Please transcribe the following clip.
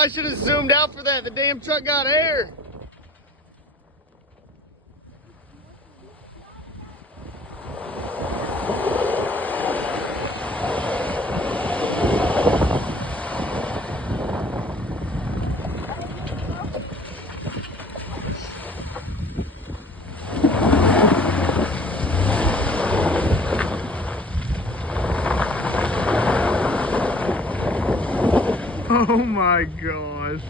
I should have zoomed out for that. The damn truck got air. Oh my gosh.